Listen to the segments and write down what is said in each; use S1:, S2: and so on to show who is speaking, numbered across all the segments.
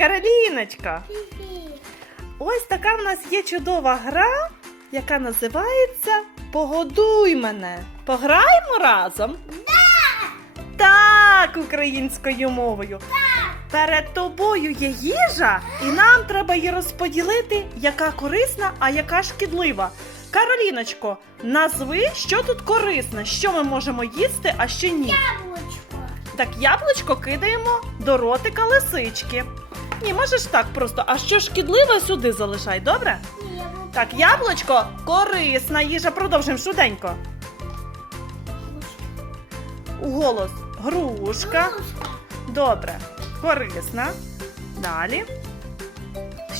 S1: Кароліночка! Ось така в нас є чудова гра, яка називається Погодуй мене. Пограємо разом? Так, українською мовою. Перед тобою є їжа, і нам треба її розподілити, яка корисна, а яка шкідлива. Кароліночко, назви, що тут корисне, що ми можемо їсти, а що ні.
S2: Яблучко.
S1: Так, яблучко кидаємо до ротика лисички. Ні, можеш так просто. А що шкідливе сюди залишай, добре?
S2: Ні.
S1: Так, яблучко корисна їжа. Продовжуємо швиденько. Голос грушка. Добре, корисна. Далі.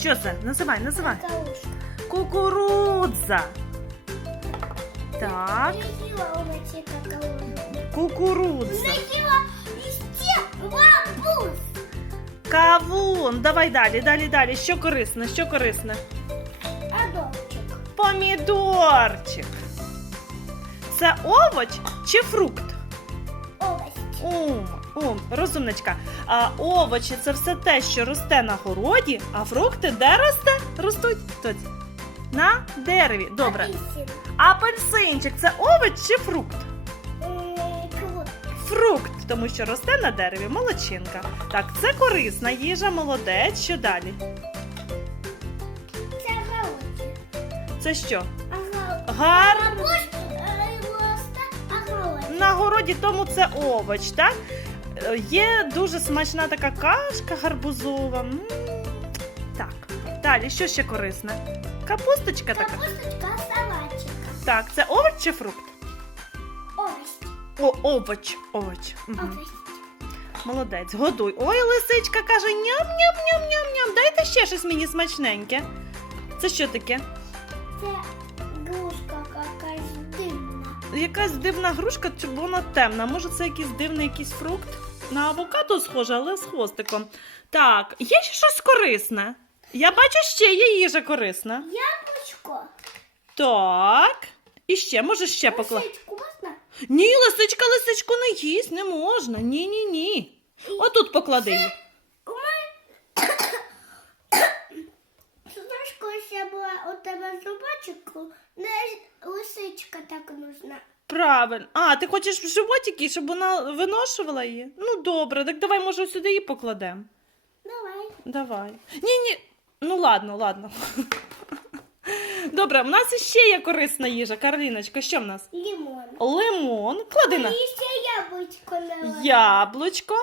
S1: Що це? Називай, називай. Кукурудза. Так, кукурудза.
S2: Я бабус.
S1: Кавун. Давай далі, далі, далі. Що корисне? Що корисне?
S2: Адовчик.
S1: Помідорчик. Це овоч чи фрукт?
S2: Овощ.
S1: Ум, ум, розумничка. А овочі це все те, що росте на городі, а фрукти де росте? Ростуть тут. На дереві. Добре.
S2: Апельсин.
S1: Апельсинчик це овоч чи фрукт?
S2: М,
S1: тому що росте на дереві, молодчинка. Так, це корисна їжа, молодець. Що далі?
S2: Це галочі.
S1: Це що?
S2: Ага.
S1: Гар...
S2: Бабусь е.
S1: На городі тому це овоч, так? Е, Є дуже смачна така кашка гарбузова. М, Так. Далі, що ще корисне? Капусточка така.
S2: Капусточка салатчика.
S1: Так, це овоч чи фрукт?
S2: Овощ.
S1: О, овоч. Овоч. Угу. Молодець, годуй. Ой, лисичка каже: ням-ням-ням-ням-ням. Дайте ще щось мені смачненьке. Це що таке?
S2: Це грушка якась дивна.
S1: Якась дивна грушка, чи вона темна. Може, це якийсь дивний якийсь фрукт? На авокадо схоже, але з хвостиком. Так, є ще щось корисне. Я бачу, ще є їжа корисна.
S2: Яблучко.
S1: Так. І ще, може, ще.
S2: Лисичку можна?
S1: Ні, лисичка, лисичку не їсть, не можна. Ні, ні, ні. Отут поклади її.
S2: Знаєш, я була у тебе зубачку, не лисичка так нужна.
S1: Правильно. А, ти хочеш в животики, щоб вона виношувала її? Ну добре, так давай, може, сюди її покладемо.
S2: Давай.
S1: Давай. Ні, ні. Ну ладно, ладно. Добре, в нас іще є корисна їжа. Кароліночка, що в нас?
S2: Лимон.
S1: Лимон. Клади на
S2: І ще яблучко на
S1: яблучко,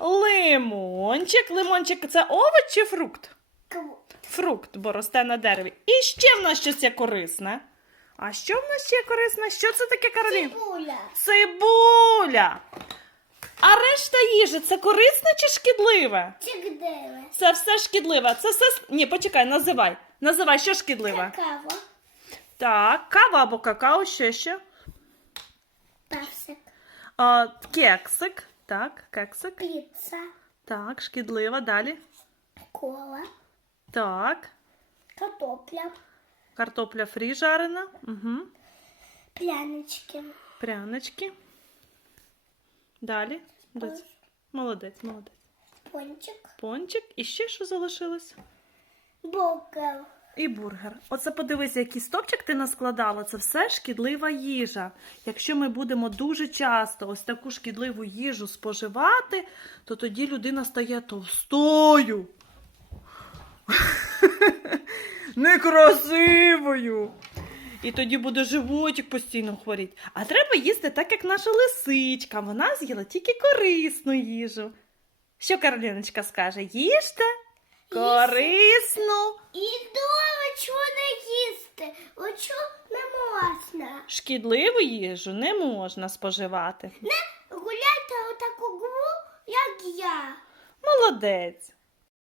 S1: лимончик. Лимончик це овоч чи фрукт? Фрукт, бо росте на дереві. І ще в нас щось є корисне. А що в нас ще корисне? Що це таке, Каролін?
S2: Цибуля.
S1: Цибуля. А решта їжі це корисне чи шкідливе?
S2: Чигдели.
S1: Це все шкідливе. Це все. Ні, почекай, називай. Називай, що шкідливе.
S2: Какао.
S1: Так, кава або какао, що ще?
S2: Персик.
S1: А, кексик. Так, кексик.
S2: Піца.
S1: Так, шкідлива. Далі.
S2: Кола.
S1: Так.
S2: Картопля.
S1: Картопля фрі жарена. Угу.
S2: Прянички.
S1: Прянички. Далі. Доць. Молодець, молодець.
S2: Пончик.
S1: Пончик. І ще що залишилось?
S2: Бургер.
S1: І бургер. Оце подивися, який стопчик ти наскладала. Це все шкідлива їжа. Якщо ми будемо дуже часто ось таку шкідливу їжу споживати, то тоді людина стає товстою. Некрасивою. І тоді буде животик постійно хворіть. А треба їсти так, як наша лисичка. Вона з'їла тільки корисну їжу. Що Кароліночка скаже? Їжте корисну.
S2: І дома чого не їсти? Очо не можна.
S1: Шкідливу їжу не можна споживати.
S2: Не Гуляйте отаку гру, як я.
S1: Молодець.